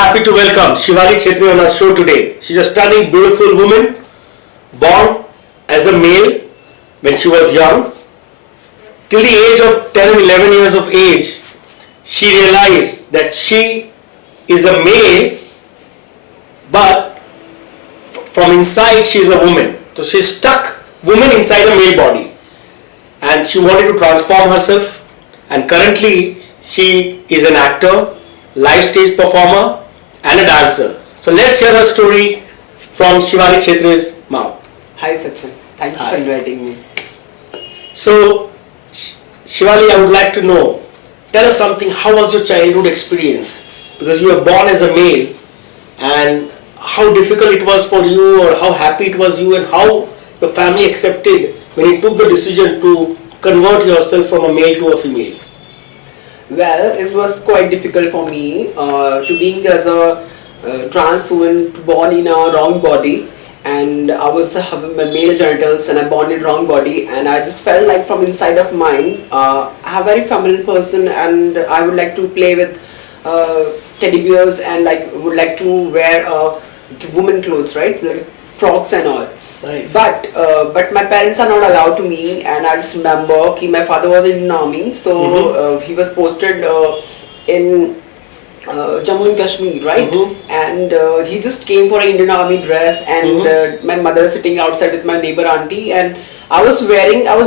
happy to welcome Shivali Chhetri on our show today. She's a stunning, beautiful woman, born as a male when she was young. Till the age of 10 and 11 years of age, she realized that she is a male, but from inside she is a woman. So she's stuck woman inside a male body, and she wanted to transform herself. And currently she is an actor, live stage performer, and a dancer. So let's hear her story from Shivali Chetri's mouth. Hi Sachin, thank you Hi. for inviting me. So Shivali, I would like to know, tell us something, how was your childhood experience? Because you were born as a male, and how difficult it was for you, or how happy it was you, and how your family accepted when you took the decision to convert yourself from a male to a female. Well, it was quite difficult for me to being as a trans woman born in a wrong body, and I was having my male genitals and I born in wrong body, and I just felt like from inside of mine, I'm a very feminine person and I would like to play with teddy bears and like would like to wear woman clothes, right? Like frocks and all. Nice. But my parents are not allowed to me, and I just remember that my father was in the army, so he was posted in Jammu and Kashmir, right? And he just came for an Indian army dress, and my mother was sitting outside with my neighbor auntie, and I was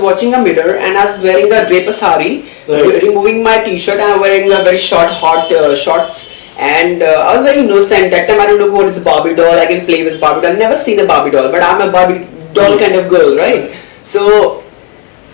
watching a mirror, and I was wearing a draper sari, removing my t-shirt, and wearing a very short hot shorts. And I was very innocent. That time I don't know what is a Barbie doll. I can play with Barbie doll. I've never seen a Barbie doll, but I'm a Barbie doll kind of girl, right? So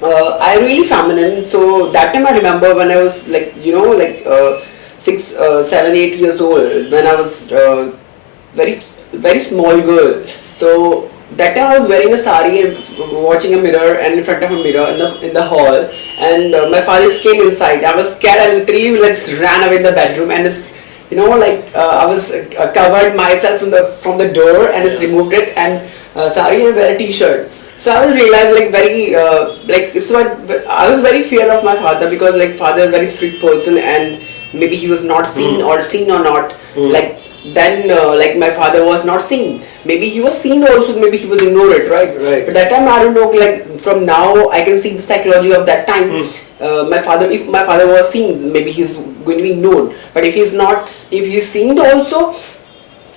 I really feminine. So that time I remember when I was like 6, 7, 8 years old, when I was very small girl. So that time I was wearing a sari and watching a mirror, and in front of a mirror in the hall, and my father came inside. I was scared. I literally ran away in the bedroom, and I was covered myself from the door and just removed it, and sari and wear a t-shirt. So I was realized I was very fear of my father, because like father is a very strict person, and maybe he was not seen or seen or not. Like my father was not seen. Maybe he was seen also, maybe he was ignored, right? But that time I don't know, like from now I can see the psychology of that time. If my father was seen, maybe he's going to be ignored. But if he's seen also,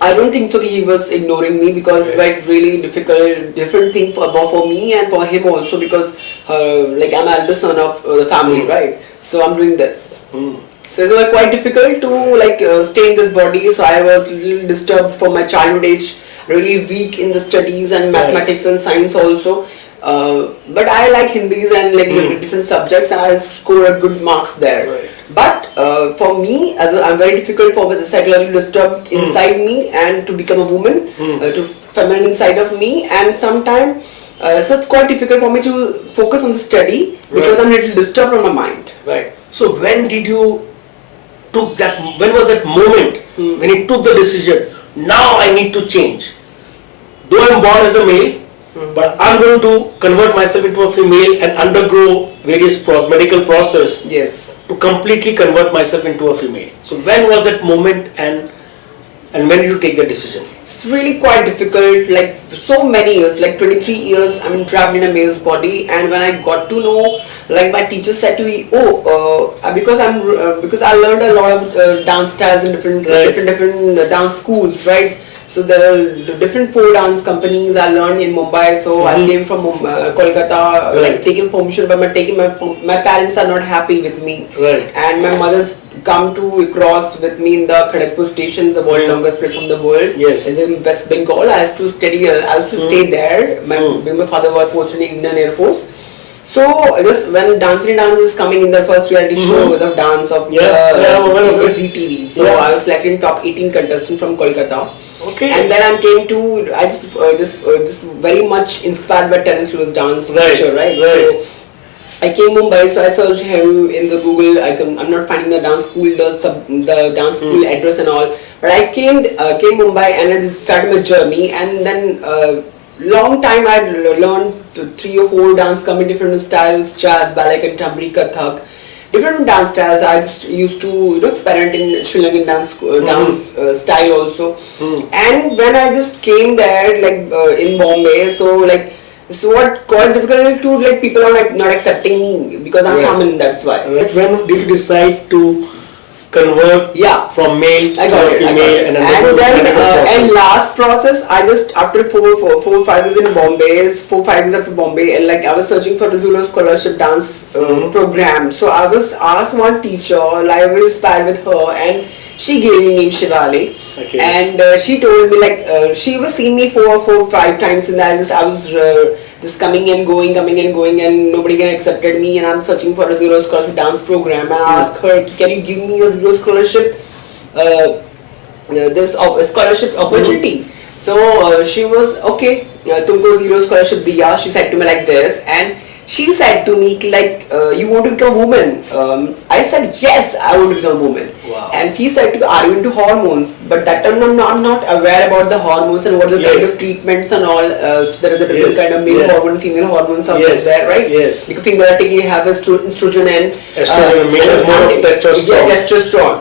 I don't think so he was ignoring me, because like really different thing for me and for him also, because like I'm elder son of the family, right? So I'm doing this. So it was quite difficult to stay in this body. So I was a little disturbed from my childhood age, really weak in the studies and mathematics and science also. But I like Hindis and different subjects, and I scored good marks there. But for me, I'm very difficult for me, psychologically disturbed inside me, and to become a woman, to feminine inside of me, and sometimes so it's quite difficult for me to focus on the study, because I'm a little disturbed on my mind. Right. So when did you took that? When was that moment when you took the decision? Now I need to change. Though I'm born as a male, but I'm going to convert myself into a female and undergo various medical process to completely convert myself into a female. So when was that moment, and when did you take that decision? It's really quite difficult, like so many years, like 23 years I'm trapped in a male's body. And when I got to know, like my teacher said to me, because I learned a lot of dance styles in different dance schools, right? So the different folk dance companies I learned in Mumbai. So I came from Kolkata, like taking permission, but my parents are not happy with me. And my mother's come to cross with me in the Kharagpur station, the world longest place from the world. In West Bengal, I used to stay there. My father was posted in Indian Air Force. So just when Dancing Dance is coming in the first reality show with the dance of ZTV. So I was selected in top 18 contestant from Kolkata. And then I came to, I just very much inspired by Terence Lewis dance teacher, right? So I came Mumbai, so I searched him in the Google. I'm not finding the dance school, the dance school address and all. But I came Mumbai, and I just started my journey. And then long time I learned 3 or 4 dance coming different styles: jazz, ballet, contemporary, Kathak. different dance styles. I just used to experiment in Sri Lankan dance style also. And when I just came there in Bombay, so what caused difficult to people are like not accepting me because I'm Tamil. That's why. Right. When did you decide to convert from male to female? And then last process, I just after 5 years in Bombay, 4-5 years after Bombay, and I was searching for the Zulu scholarship dance program. So I was asked one teacher, I was inspired with her, and she gave me name Shivali, and she told me she was seeing me 4-5 times, and I was just coming and going, and nobody can accepted me, and I'm searching for a Zero Scholarship dance program, and I asked her, can you give me a Zero Scholarship scholarship opportunity? So she was okay. Tumko Zero Scholarship diya. She said to me like this, and she said to me you want to become a woman? I said yes, I want to become a woman. Wow. And she said, are you into hormones? But that time I'm not aware about the hormones and what the kind of treatments and all. So there is a different kind of male hormone, female hormones out there, right? Yes. Because female taking have estrogen and male is more of testosterone. Yeah, testosterone.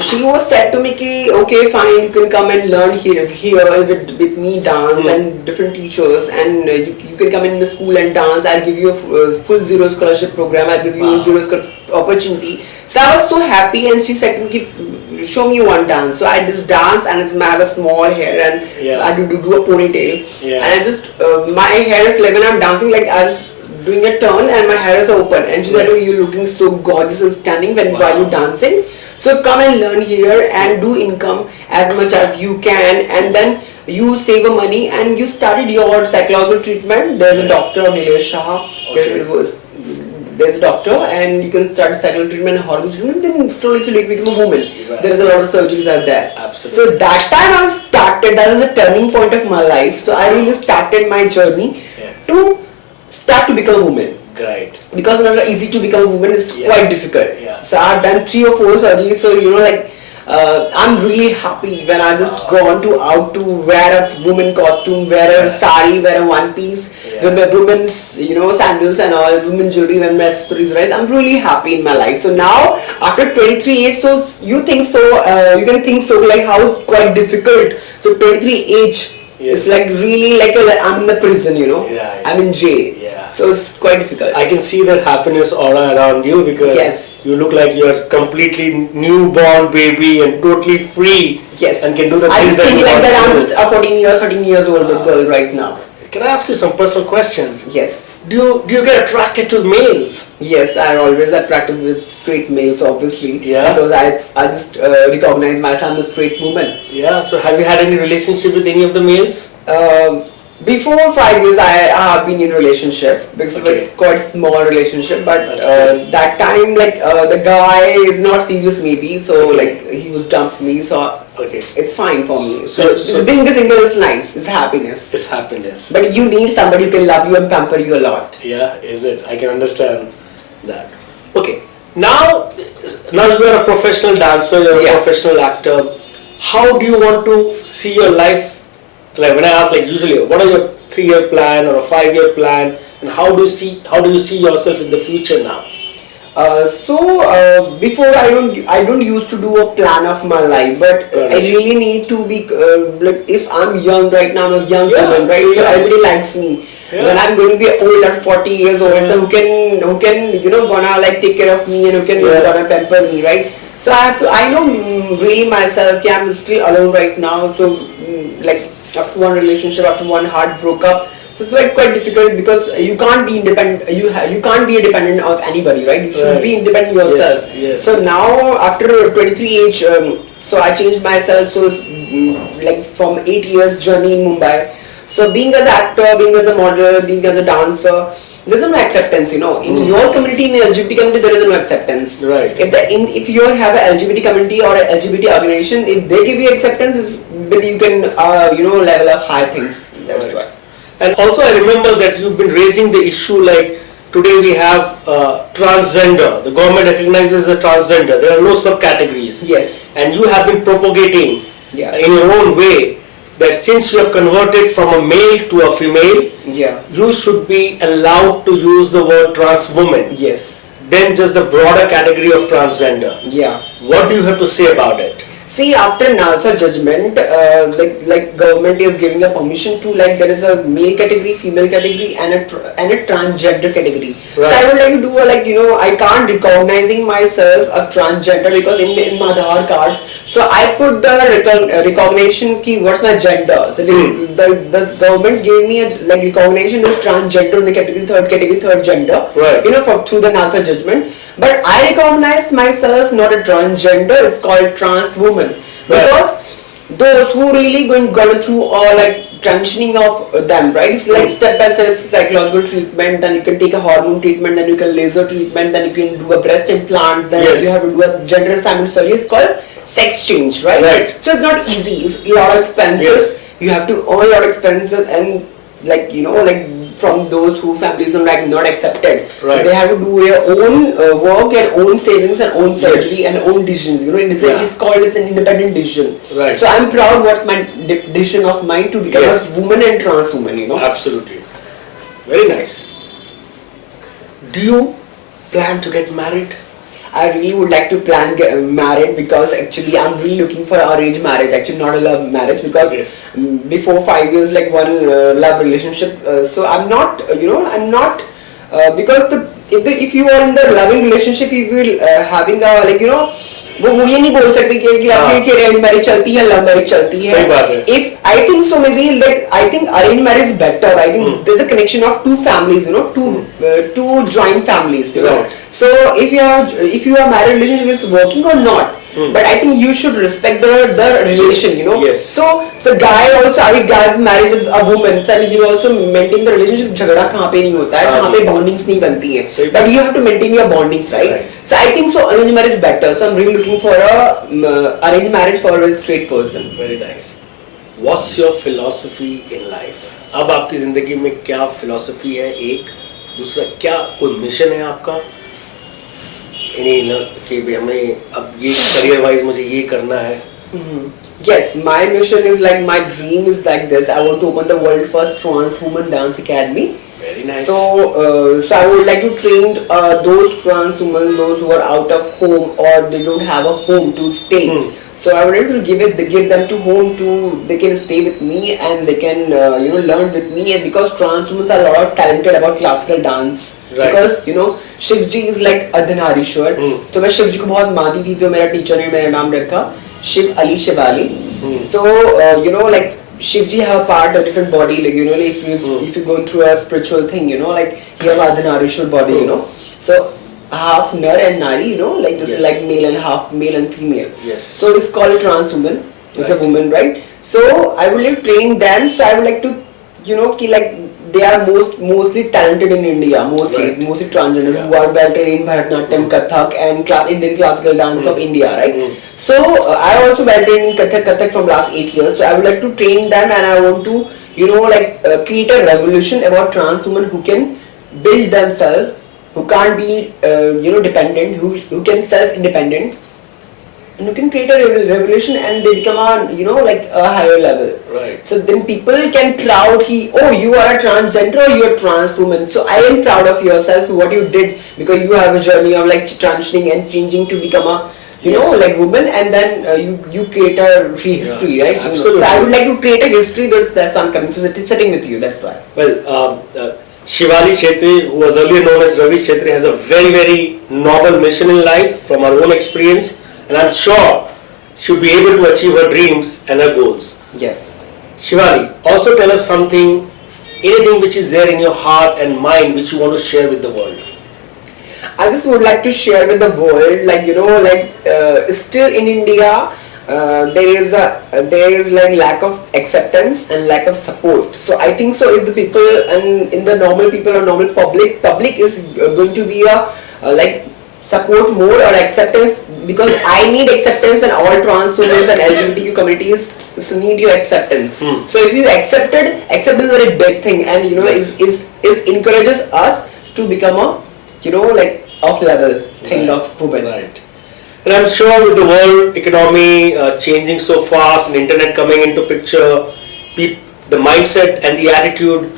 She was said to me, okay, fine, you can come and learn here with me dance and different teachers, and you can come in the school and dance. I'll give you a full Zero Scholarship program. I'll give you a Zero Scholarship opportunity. So I was so happy, and she said to me, show me one dance. So I just dance, and I have a small hair, and I do a ponytail, and I just my hair is when I'm dancing I was doing a turn and my hair is open, and she said, oh, you're looking so gorgeous and stunning while you're dancing. So come and learn here and do income as much as you can, and then you save a money and you started your psychological treatment. There's a doctor, Nilesh Shah. There's a doctor, and you can start psychological treatment and hormone treatment. Then slowly you become a woman. Right. There is a lot of surgeries out there. Absolutely. So that time that was a turning point of my life. So I really started my journey to start to become a woman. Right. Because it's not easy to become a woman, it's quite difficult. So I've done 3 or 4 surgeries, so I'm really happy when I just gone out to wear a woman costume, wear a sari, wear a one piece, women's sandals and all, women jewelry, women accessories, right? I'm really happy in my life. So now after 23 age, so you think so, you can think so how it's quite difficult. So 23 age. It's really I'm in the prison, I'm in jail. So it's quite difficult. I can see that happiness aura around you because you look like you're completely newborn baby and totally free. Yes. And can do the I things that you want. I'm just a 13 years old girl right now. Can I ask you some personal questions? Yes. Do you get attracted to males? Yes, I'm always attracted with straight males, obviously. Yeah. Because I just recognize myself as a straight woman. Yeah. So have you had any relationship with any of the males? Before 5 years, I have been in a relationship because it was quite a small relationship. But that time, the guy is not serious, maybe. So he was dumped me. So it's fine for me. So being single is nice. It's happiness. It's happiness. But you need somebody who can love you and pamper you a lot. Yeah, is it? I can understand that. Okay. Now you are a professional dancer. You're a professional actor. How do you want to see your life? When I ask usually what are your 3-year plan or a 5-year plan, and how do you see yourself in the future now? Before I don't used to do a plan of my life, but I really need to be if I'm young right now, I'm a young woman, right? So everybody likes me. When I'm going to be old at 40 years old, so who can gonna take care of me and who can gonna pamper me, right? So I know really myself, I'm still alone right now. So after one relationship, after one heart broke up, so it's quite difficult because you can't be independent. You can't be dependent of anybody, right? You should be independent yourself. Yes. So now after 23 age, so I changed myself. So it's from 8 years journey in Mumbai. So being as an actor, being as a model, being as a dancer, there's no acceptance, In your community, in the LGBT community, there is no acceptance. Right. If you have an LGBT community or an LGBT organization, if they give you acceptance, then you can, level up higher things. That's why. And also, I remember that you've been raising the issue today we have transgender. The government recognizes the transgender. There are no subcategories. Yes. And you have been propagating in your own way that since you have converted from a male to a female, Yeah. you should be allowed to use the word trans woman Yes. than just the broader category of transgender. Yeah. What do you have to say about it? See, after NALSA judgment, like government is giving a permission to, like, there is a male category, female category, and a transgender category. So Right. I would like to do a, like, I can't recognizing myself a transgender because in my Aadhaar card, so I put the recognition key. What's my gender? So the government gave me a like recognition as transgender in the category third gender. Right. Through the NALSA judgment. But I recognize myself not a transgender, it's called trans woman. Right. Because those who really gone through all like transitioning of them, right? It's like step by step psychological treatment, then you can take a hormone treatment, then you can laser treatment, then you can do a breast implants, then Yes. you have to do a gender assignment surgery. It's called sex change, right? Right. So it's not easy, it's a lot of expenses. Yes. You have to earn a lot of expenses, and like from those who families are like not accepted, Right. they have to do their own work and own savings and own surgery and own decisions. It's called as an independent decision. Right. So I'm proud what's my decision of mine to become Yes. a woman and trans woman. Absolutely. Very nice. Do you plan to get married? I really would like to plan get married because actually I'm really looking for arranged marriage. Actually, not a love marriage because Okay. before 5 years, like one love relationship. So I'm not, I'm not because if you are in the loving relationship, you will having a वो ये नहीं बोल सकते कि आपकी arrange marriage चलती है love marriage चलती है सही बात है. If I think so, maybe like I think arranged marriage is better. I think there's a connection of two families, two joint families, Right. So if you are married, relationship is working or not, but I think you should respect the relation, Yes. So the guy also, I guy is married with a woman, and he also maintain the relationship. झगड़ा कहाँ पे नहीं होता है, कहाँ पे bondings नहीं बनती है. सही But you have to maintain your bondings, right? Right. So I think so arranged marriage is better. So I'm really looking for a arranged marriage for a straight person. Very nice. What's your philosophy in life? अब आपकी जिंदगी में क्या philosophy है एक, दूसरा क्या कोई मिशन है आपका? कि भी हमें अब ये career wise मुझे ये करना है. Yes, my mission is like my dream is like this. I want to open the world first trans woman dance academy. Very nice. So I would like to train those trans women, those who are out of home or they don't have a home to stay. So I would like to give them to home they can stay with me and they can learn with me. And because trans women are a lot of talented about classical dance. Right. Because Shivji is like Ardhanarishwar. तो मैं शिवजी को बहुत मानती थी, तो मेरा teacher ने मेरा नाम रखा Shivali. So like Shivji have a part, a different body, like if you're going through a spiritual thing, like he have Ardhanarishwar body, so half nar and nari, like this is like male and half male and female. Yes. So it's called a trans woman. It's a Right. woman, right? So I would like to train them. So I would like to, like they are mostly talented in India, mostly transgender who are well trained in Bharatanatyam, Kathak, and Indian classical dance of India, right? So I also well trained in Kathak from last 8 years. So I would like to train them, and I want to, create a revolution about trans women who can build themselves, who can't be, dependent, who can self-independent. And you can create a revolution and they become a higher level. Right. So then people can proud you are a transgender or you are a trans woman. So I am proud of yourself what you did because you have a journey of like transitioning and changing to become a woman, and then you create a history, right? Absolutely. So I would like to create a history that's I'm coming. So it's sitting with you. That's why. Well, Shivali Chhetri, who was earlier known as Ravi Chhetri, has a very, very noble mission in life from her own experience. And I'm sure she'll be able to achieve her dreams and her goals. Yes. Shivali, also tell us something, anything which is there in your heart and mind which you want to share with the world. I just would like to share with the world, still in India, there is like lack of acceptance and lack of support. So I think so if the people and in the normal people or normal public is going to be support more or acceptance, because I need acceptance and all trans women and LGBTQ communities need your acceptance. So if you acceptance is a very big thing, and is encourages us to become a off level thing of women. Right. And I'm sure with the world economy changing so fast and internet coming into picture, the mindset and the attitude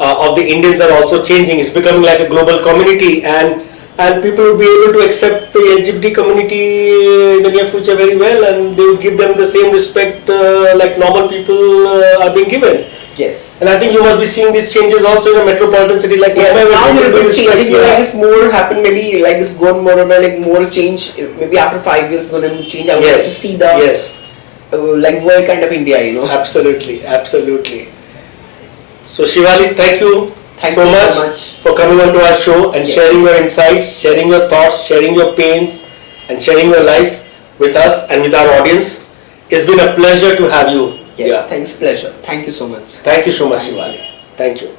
of the Indians are also changing. It's becoming like a global community, and people will be able to accept the LGBT community in the near future very well, and they will give them the same respect like normal people are being given. Yes. And I think you must be seeing these changes also in a metropolitan city like Yes, Mumbai. now where a people little bit respect, changing, like it's more happen, maybe like it's gone more about like more change, maybe after 5 years it's gonna change. I would like to see the like world kind of India, you know. Absolutely, absolutely. So Shivali, thank you Thank so you much, so much for coming onto our show and sharing your insights, sharing your thoughts, sharing your pains, and sharing your life with us and with our audience. It's been a pleasure to have you. Yes, thanks, pleasure. Thank you so much. Thank you so much, Shivali. Thank you.